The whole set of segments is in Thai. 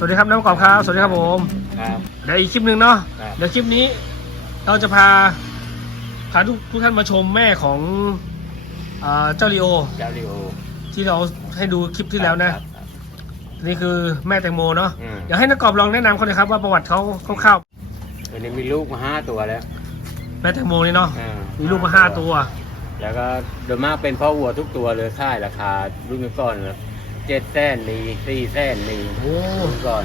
วัสดีครับน้องกอบครับ สวัสดีครับผม ครับ เดี๋ยวอีกคลิปหนึ่งเนาะ ครับ เดี๋ยวคลิปนี้เราจะพาพาทุกทุกท่านมาชมแม่ของอ่าเจ้าลีโอเจ้าลิโอที่เราให้ดูคลิปที่แล้วนะครับครับนี่คือแม่แตงโมเนาะ อืมอยากให้นักกอบลองแนะนำเขาหน่อยครับว่าประวัติเขาคร่าววันนี้มีลูกมาห้าตัวแล้วๆแม่แตงโมนี่เนาะ อ่ามีลูกมาห้าตัว แล้วก็โดยมากเป็นพ่อวัวทุกตัวเลยค่ายราคารุ่นก่อน เจ็ดแสนมีสี่แสนมีโอ้รุ่นก่อน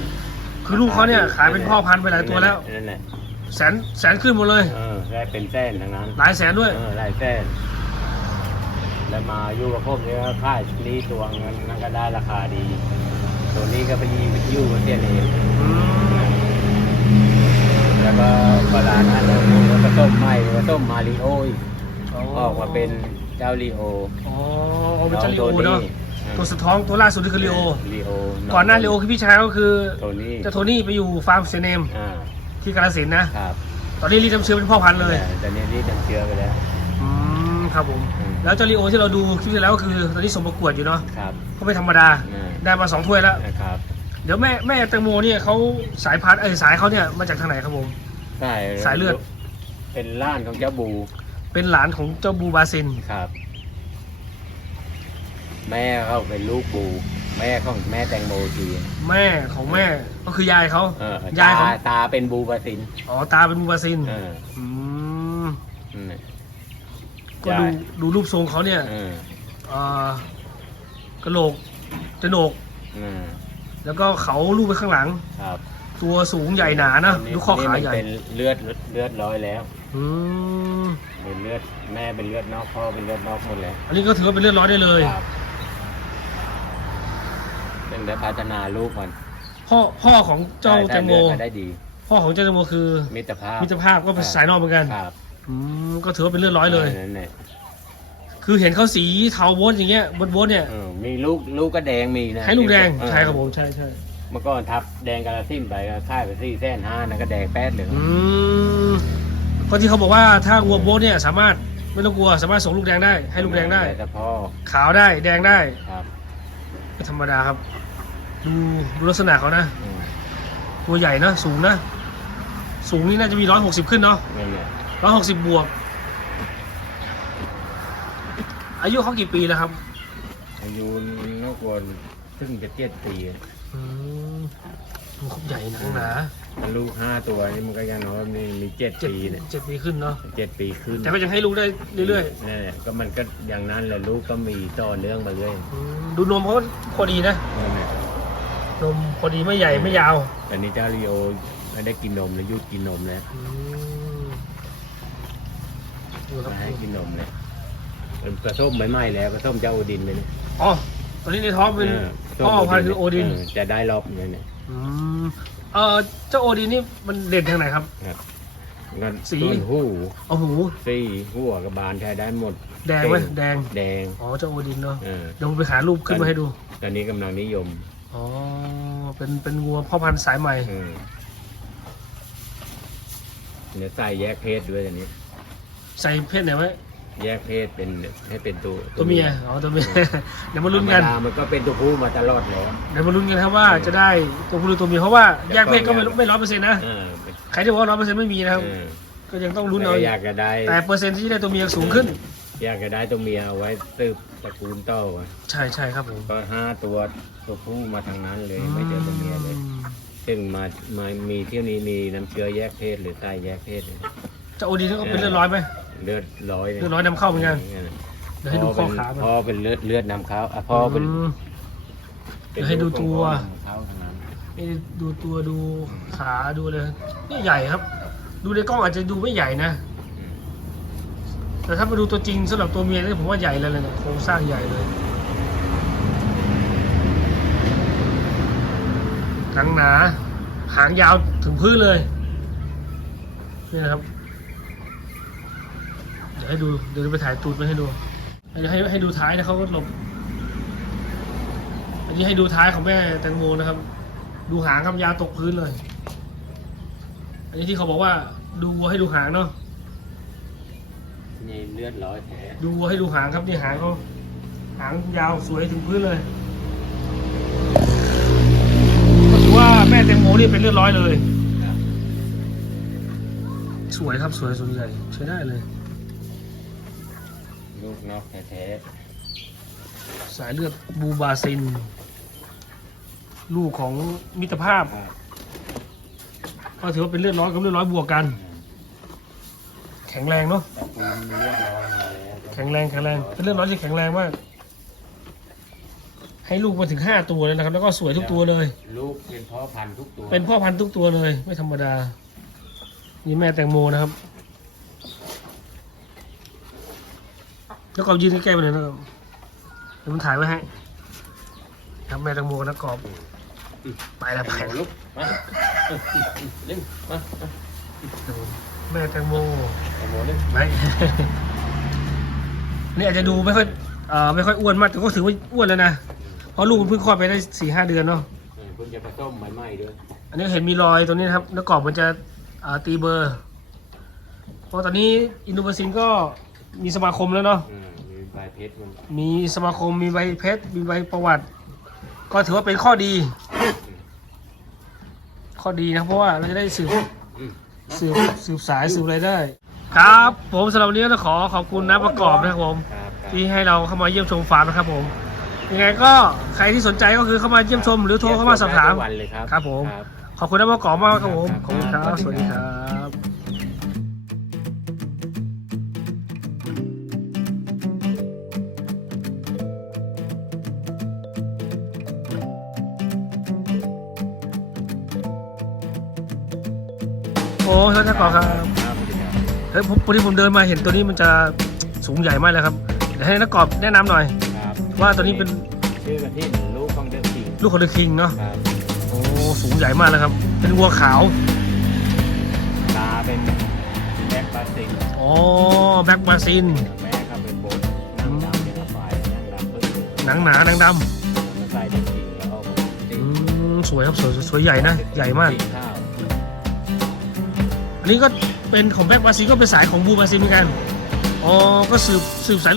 คือลูกเขาเนี่ยขายเป็นพ่อพันธุ์ไปหลายตัวแล้ว นั่นแหละแสนแสนขึ้นหมดเลย เออได้เป็นแสนทั้งนั้น หลายแสนด้วย เออหลายแสนแล้วมาอยู่กับพวกนี้ก็ค่ายนี้ตัวเงินนั่นก็ได้ราคาดี ตัวนี้ก็ไปยีไปอยู่กับเตี้ยนเองอืมแล้วก็ปลาร้าอันนั้นแล้วก็ต้มไหม้แล้วก็ต้มมาริโออีกออกมาเป็นเจ้าลีโออ๋อเอาเป็นเจ้าลีโอน้เนาะง ตัวสุดท้องตัวล่าสุดนี่คือลีโอ ลีโอก่อนหน้าลีโอคือพี่ชายก็คือโทนี่เจ้าโทนี่ไปอยู่ฟาร์มเซเนมอ่าที่กาฬสินธุ์นะ ครับตอนนี้รีดน้ำเชื้อเป็นพ่อพันธุ์เลยแต่ตอนนี้รีดน้ำเชื้อไปแล้ว อืมครับผม อืม แล้วเจ้าลีโอที่เราดูคลิปที่แล้วก็คือตอนนี้ส่งประกวดอยู่เนาะครับ ก็ไม่ธรรมดาอ่าได้มาสองถ้วยแล้ว นะครับเดี๋ยวแม่แม่แตงโมเนี่ยเขาสายพันธุ์เออสายเขาเนี่ยมาจากทางไหนครับผมใช่สายเลือด เป็นล้านของเจ้าบูเป็นหลานของเจ้าบูบาซิน ครับ แม่เขาเป็นลูกบูแม่ของแม่แตงโมทีแม่ของแม่ก็คือยายเขาเออยายของตาตาเป็นบูบาซินอ๋อตาเป็นบูบาซินเอออืมอืมก็ดูดูรูปทรงเขาเนี่ยเออเอ่อกระโหลกจะโหนก อืมแล้วก็เขาลูบไปข้างหลัง ครับตัวสูงใหญ่หนานะดูข้อขานี่ใหญ่มันเป็นเลือดเลือดร้อยแล้วอืมเป็นเลือดแม่เป็นเลือดนอกพ่อเป็นเลือดนอกหมดแล้วอันนี้ก็ถือว่าเป็นเลือดร้อยได้เลย ครับ เป็นได้พัฒนาลูกมันพ่อพ่อของเจ้าได้แตงโมได้เลือดได้ดี พ่อของเจ้าแตงโมคือมิตรภาพมิตรภาพก็เป็นสายนอกเหมือนกันครับอืมก็ถือว่าเป็นเลือดร้อยเลย นั่นแหละคือเห็นเขาสีเทาโบนอย่างเงี้ยบนโบนเนี่ยเออมีลูกลูกก็แดงมีนะให้ลูกแดงเออใช่ครับผมใช่ใช่เมื่อก่อนทับแดงกาลซิ่มไปก็ค่ายไปสี่แสนห้านั่นก็แดงแป๊ดเลยอืมก็ที่เขาบอกว่าถ้าวัวโบนเนี่ยสามารถไม่ต้องกลัวสามารถส่งลูกแดงได้ให้ลูกแดงได้ แต่พ่อขาวได้แดงได้ครับ ไม่ธรรมดาครับ ดูดูลักษณะเขานะอืมตัวใหญ่นะ สูงนะ สูงนี่น่าจะมีร้อยหกสิบขึ้นเนาะนั่นแหละร้อยหกสิบบวก อายุเขากี่ปีแล้วครับ อายุนกวนซึ่งจะเจ็ดปีอืมมันครบใหญ่หนังหนาลูกห้าตัวนี่มันก็ยังน้อยมีมีเจ็ดเจ็ดปีเนี่ยเจ็ดปีขึ้นเนาะเจ็ดปีขึ้น แต่ก็ยังให้ลูกได้เรื่อยนั่นแหละก็มันก็อย่างนั้นแหละลูกก็มีต่อเนื่องมาเรื่อยๆอืมดูนมเขาพอดีนะ นั่นแหละนมพอดีไม่ใหญ่ไม่ยาวตอนนี้เจ้าลีโอไม่ได้กินนมแล้วหยุดกินนมแล้วอืมดูครับไม่ให้กินนมเลยเป็นกระส้มใหม่ๆแล้วกระส้มเจ้าโอดินเลยเนี่ยอ๋อตอนนี้ในท้องเป็นส้มพ่อพันธุ์คือโอดินเจะได้รอบเนี่ยเนี่ยอืมเออเจ้าโอดินนี่มันเด่นทางไหนครับ ครับก็สีส่วนหูเอาหูซี่หัวกับบานใช้ได้หมดแดงไหมแดง แดงอ๋อเจ้าโอดินเนาะเออเดี๋ยวผมไปหารูปขึ้นมาให้ดู ตอนนี้กำลังนิยม อ๋อ เป็นเป็นวัวพ่อพันธุ์สายใหม่เออเนี่ยใส่แยกเพศด้วยอันนี้ ใส่เพศไหนไว้แยกเพศเป็นให้เป็นตัวตัวเมีย อ๋อ ตัวเมีย เดี๋ยวมาลุ้นกัน ธรรมดามันก็เป็นตัวผู้มาตลอดแล้ว เดี๋ยวมาลุ้นกันครับว่าจะได้ตัวผู้หรือตัวเมียเพราะว่าแยกเพศก็ไม่ไม่ร้อยเปอร์เซ็นต์นะ เออใครที่บอกว่าร้อยเปอร์เซ็นต์ไม่มีนะครับ เออก็ยังต้องลุ้นแต่เอาอยากจะได้แต่เปอร์เซ็นต์ที่ได้ตัวเมียสูงขึ้น อยากจะได้ตัวเมียเอาไว้สืบตระกูลต่อไว้ใช่ใช่ครับผมก็ห้าตัวตัวผู้มาทางนั้นเลยไม่เจอตัวเมียเลย อืมซึ่งมามามีเที่ยวนี้มีน้ำเชื้อแยกเพศหรือใต้แยกเพศเลยเจ้าโอดีนก็เป็นเลือดร้อยไหม เลือดร้อยเลือดร้อยนำเข้าเหมือนกัน เดี๋ยวให้ดูข้อขามันพ่อเป็นเลือดเลือดนำเข้าอะพ่อเป็นมเดี๋ยวให้ดูตัวเข้าทางนั้น นี่ดูตัวดูขาดูเลยนี่ใหญ่ครับ ดูในกล้องอาจจะดูไม่ใหญ่นะ แต่ถ้ามาดูตัวจริงสำหรับตัวเมียนี่ผมว่าใหญ่เลยเลยเนี่ยโครงสร้างใหญ่เลยหนังหนาหางยาวถึงพื้นเลยนี่นะครับ เดี๋ยวให้ดูเดี๋ยวไปถ่ายตูดมาให้ดูให้ให้ให้ดูท้ายนะเขาก็หลบอันนี้ให้ดูท้ายของแม่แตงโมนะครับ ดูหางครับยาวตกพื้นเลย อันนี้ที่เขาบอกว่าดูวัวให้ดูหางเนาะ นี่เลือดร้อยแท้ดูวัวให้ดูหางครับนี่หางเขาหางยาวสวยถึงพื้นเลยก็ถือว่าแม่แตงโมนี่เป็นเลือดร้อยเลย สวยครับสวยสวยใหญ่ใช้ได้เลย ลูกนอกแท้สายเลือดบูบาซิน ลูกของมิตรภาพๆครับก็ถือว่าเป็นเลือดร้อยกับเลือดร้อยบวกกันแข็งแรงเนาะตระกูลเรียบร้อยมาแล้วแข็งแรงแข็งแรงเป็นเลือดร้อยที่แข็งแรงมาก ให้ลูกมาถึงห้าตัวเลยนะครับ แล้วก็สวยทุกตัวเลย ลูกเป็นพ่อพันธุ์ทุกตัวเป็นพ่อพันธุ์ทุกตัวเลย ไม่ธรรมดา นี่แม่แตงโมนะครับ แล้วก็ยืนใกล้ๆไปเลยนะครับเดี๋ยวมันถ่ายไว้ให้ครับแม่แตงโมกับนักกรอบ ไปแล้วไปแข็งลูกมาเออเล่นมามา แม่แตงโมแตงโมเล่นไม่ นี่อาจจะดูไม่ค่อยเอ่อไม่ค่อยอ้วนมากแต่ก็ถือว่าอ้วนแล้วนะเพราะลูกมันเพิ่งคลอดไปได้สี่ห้าเดือนเนาะเออเพิ่งจะผสมใหม่ๆด้วยอันนี้เห็นมีรอยตัวนี้นะครับ แล้วกรอบมันจะอ่าตีเบอร์เพราะตอนนี้อินโดนีเซียก็มีสมาคมแล้วเนาะอืมมีใบเพชรมันมีสมาคมมีใบเพชรมีใบประวัติ ก็ถือว่าเป็นข้อดี ข้อดีนะครับเพราะว่าเราจะได้สืบอืม สืบสืบสายสืบอะไรได้ ครับผมสำหรับวันนี้ก็ขอขอบคุณนะประกอบนะครับผมครับครับที่ให้เราเข้ามาเยี่ยมชมฟาร์มนะครับผมยังไงก็ใครที่สนใจก็คือเข้ามาเยี่ยมชมหรือโทรเข้ามาสอบถามทุกวันเลยครับครับผมครับขอบคุณนะประกอบมากครับผมครับขอบคุณครับครับสวัสดีครับ โอ้ท่านประกอบครับครับสวัสดีครับเฮ้ยผมวันนี้ผมเดินมาเห็นตัวนี้มันจะสูงใหญ่มากเลยครับเดี๋ยวให้นักกรอบแนะนำหน่อยครับว่าตัวนี้เป็นชื่อกระทินลูกของเด็กสิงลูกของเดอะคิงเนาะครับโอ้สูงใหญ่มากเลยครับ เป็นวัวขาวตาเป็นแบ็คบาซิงอ๋อแบ็กบาซินแม่ก็เป็นโบนนั่งดำเป็นกระฝ่ายนั่งดำเพิ่มหนังหนาหนังดมันใส่เด็กสิงแล้วเอาำติอืมสวยครับสวยสวยใหญ่นะ ใหญ่มากติข้าว อันนี้ก็เป็นของแบ็กบาซินก็เป็นสายของบูบาซินเหมือนกัน อ๋อ ก็สืบสืบสาย